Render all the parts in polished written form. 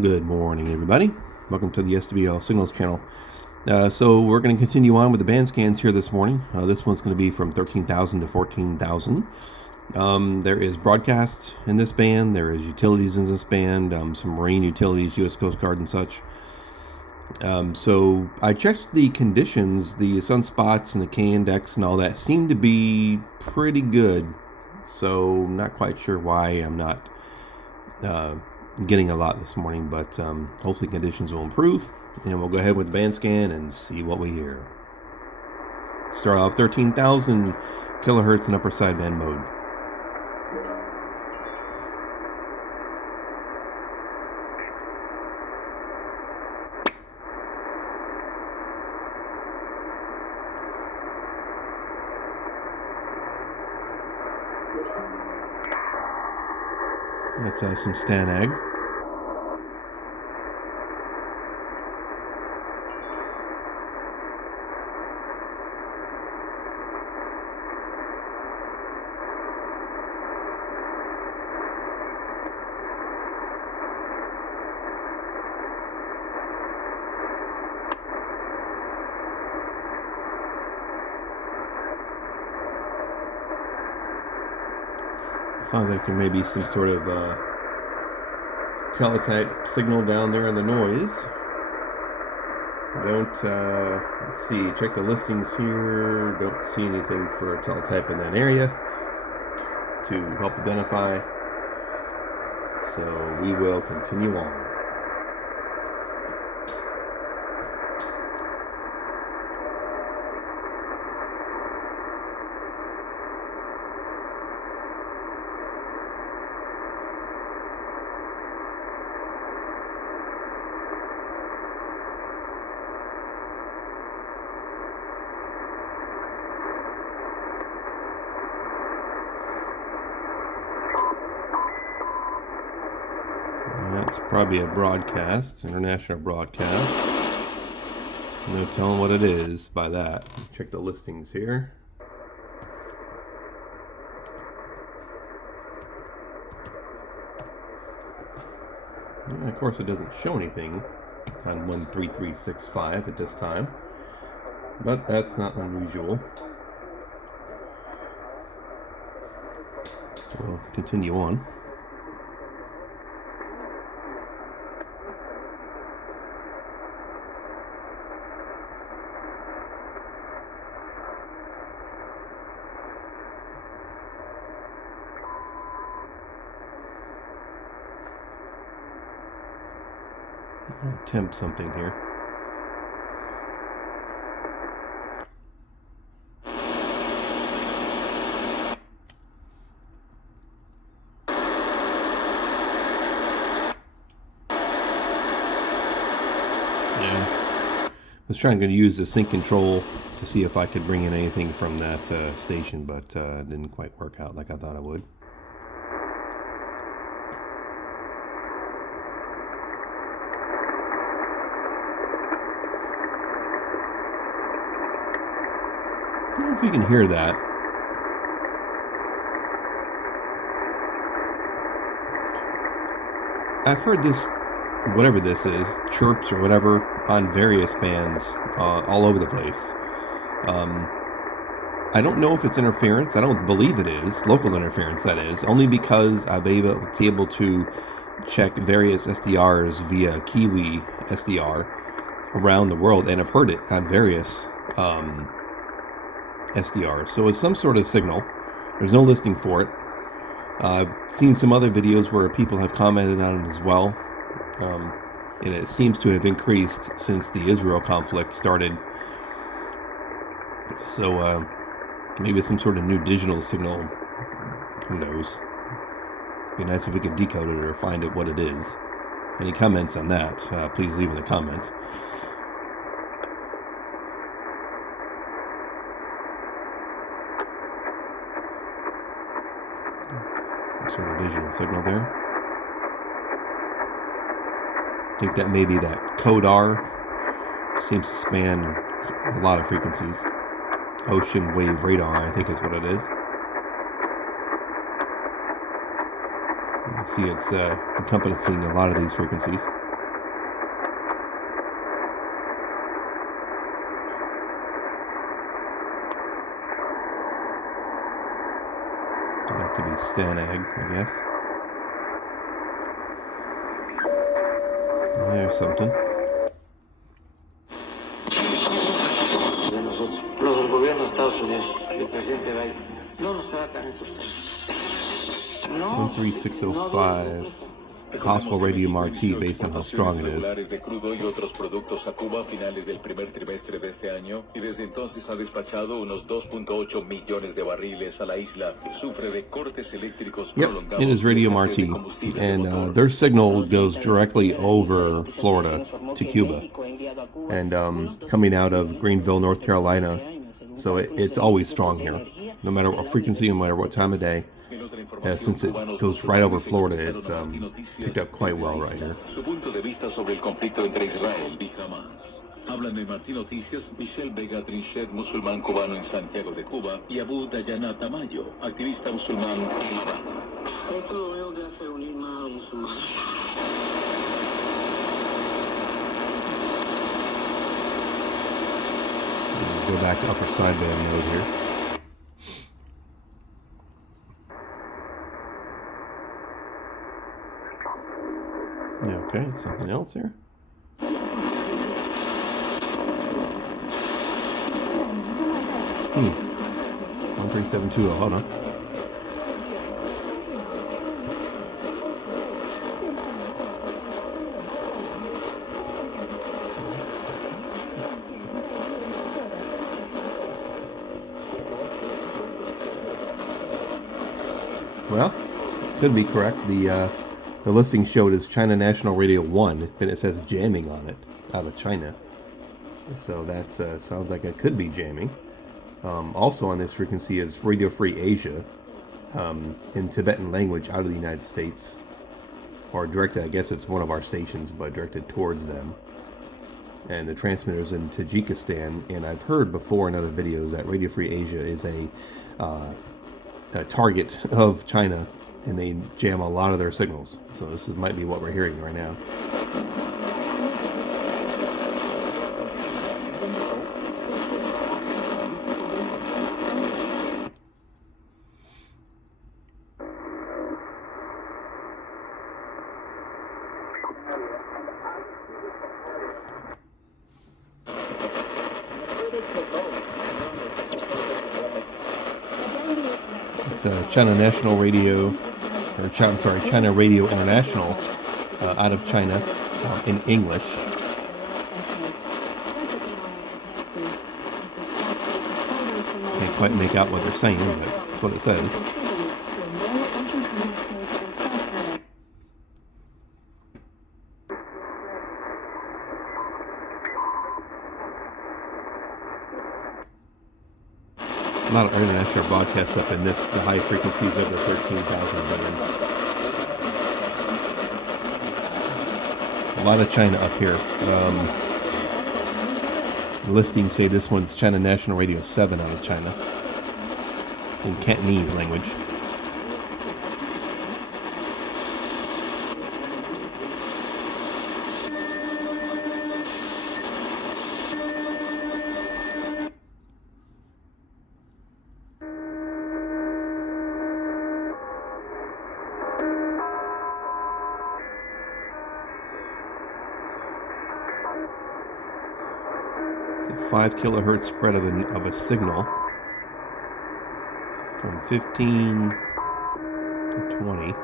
Good morning, everybody. Welcome to the SWL Signals channel. So we're going to continue on with the band scans here this morning. This one's going to be from 13,000 to 14,000. There is broadcast in this band. There is utilities in this band. Some marine utilities, U.S. Coast Guard and such. So I checked the conditions. The sunspots and the K index and all that seem to be pretty good. So not quite sure why I'm not getting a lot this morning, but hopefully conditions will improve, and we'll go ahead with the band scan and see what we hear. Start off 13,000 kilohertz in upper sideband mode. Let's have some Stanag. Sounds like there may be some sort of teletype signal down there in the noise. Let's see, check the listings here. Don't see anything for a teletype in that area to help identify. So we will continue on. That's probably a broadcast, international broadcast. No telling what it is by that. Check the listings here. And of course, it doesn't show anything on 13365 at this time, but that's not unusual. So we'll continue on. I'll attempt something here. I was trying to use the sync control to see if I could bring in anything from that station, but it didn't quite work out like I thought it would. I don't know if you can hear that. I've heard this, whatever this is, chirps or whatever, on various bands all over the place. I don't know if it's interference. I don't believe it is. Local interference, that is. Only because I've been able to check various SDRs via Kiwi SDR around the world, and I've heard it on various SDRs. So it's some sort of signal. There's no listing for it. I've seen some other videos where people have commented on it as well. And it seems to have increased since the Israel conflict started. So maybe it's some sort of new digital signal. Who knows? It'd be nice if we could decode it or find out what it is. Any comments on that, please leave in the comments. Some sort of digital signal there. I think that may be that code R. Seems to span a lot of frequencies. Ocean wave radar, I think is what it is. You can see it's encompassing a lot of these frequencies. Stanag, I guess. There's something. Los del gobierno de Estados Unidos, el presidente Biden, no nos tratan estos temas. 13605. Possible radium RT based on how strong it is. De crudo y otros productos a Cuba a finales del primer trimestre de este año y desde entonces ha despachado unos 2.8 millones de barriles a la isla. Sufre de cortes eléctricos prolongados. It is radium RT, and their signal goes directly over Florida to Cuba, and coming out of Greenville, North Carolina, so it's always strong here, no matter what frequency, no matter what time of day. Since it goes right over Florida, it's picked up quite well right here. Su punto de vista sobre el conflicto entre Israel y Hamas. Hablan en Martín Noticias Michelle Vega Trinchet, musulmán cubano en Santiago de Cuba, y Abu Dayana Tamayo, activista musulmán en La Habana. Go back to upper sideband mode here. Okay, something else here. 13720, hold on. Well, could be correct. The listing showed as China National Radio 1, and it says jamming on it out of China. So that sounds like it could be jamming. Also on this frequency is Radio Free Asia in Tibetan language out of the United States. Or directed, I guess it's one of our stations, but directed towards them. And the transmitter's in Tajikistan, and I've heard before in other videos that Radio Free Asia is a target of China, and they jam a lot of their signals. So this might be what we're hearing right now. It's China National Radio, or China Radio International out of China in English. Can't quite make out what they're saying, but that's what it says. A lot of international broadcast up in the high frequencies of the 13,000 band. A lot of China up here. The listings say this one's China National Radio 7 out of China in Cantonese language. A 5 kilohertz spread of a signal from 15 to 20,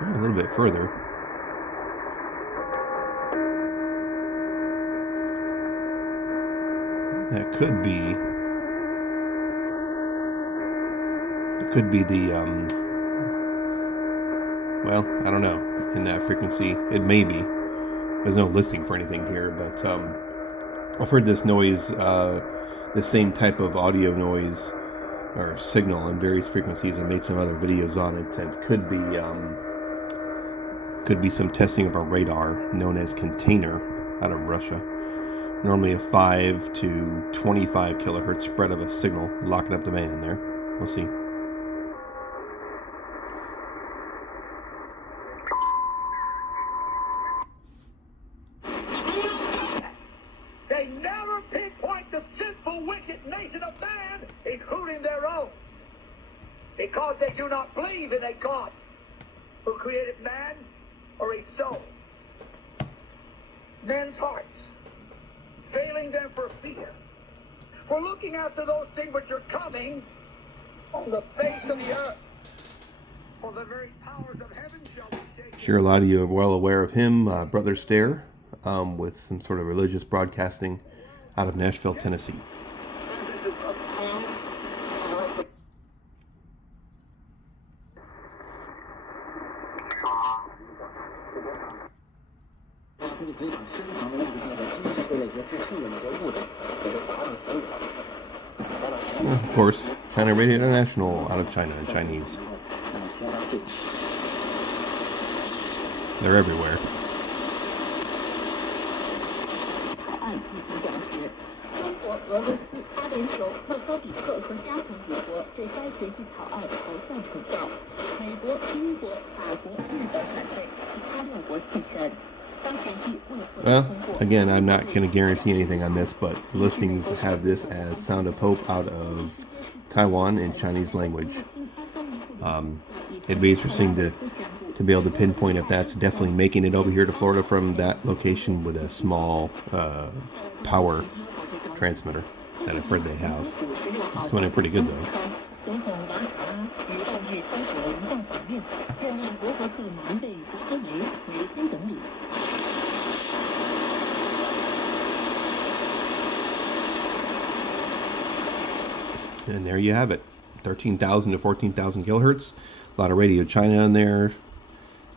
a little bit further. That could be the well, I don't know, in that frequency. It may be. There's no listing for anything here, but I've heard this noise, the same type of audio noise or signal on various frequencies, and made some other videos on it. And could be some testing of a radar known as Container out of Russia. Normally a 5 to 25 kilohertz spread of a signal, locking up the band there. We'll see. They never pinpoint the sinful, wicked nation of man, including their own. because they do not believe in a God who created man or a soul. Men's hearts, failing them for fear, for looking after those things which are coming on the face of the earth. For the very powers of heaven shall be shaken. Sure, a lot of you are well aware of him, Brother Stare, with some sort of religious broadcasting out of Nashville, Tennessee. Of course, China Radio International out of China in Chinese. They're everywhere. Well, again, I'm not going to guarantee anything on this, but listings have this as Sound of Hope out of Taiwan in Chinese language. It'd be interesting to be able to pinpoint if that's definitely making it over here to Florida from that location with a small power transmitter that I've heard they have. It's coming in pretty good, though. And there you have it, 13,000 to 14,000 kilohertz. A lot of Radio China in there.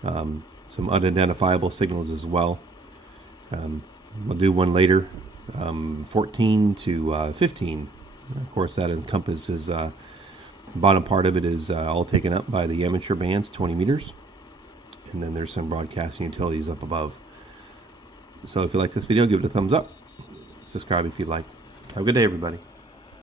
Some unidentifiable signals as well. We'll do one later. 14 to 15. Of course, that encompasses the bottom part of it is all taken up by the amateur bands, 20 meters. And then there's some broadcasting utilities up above. So if you like this video, give it a thumbs up. Subscribe if you'd like. Have a good day, everybody.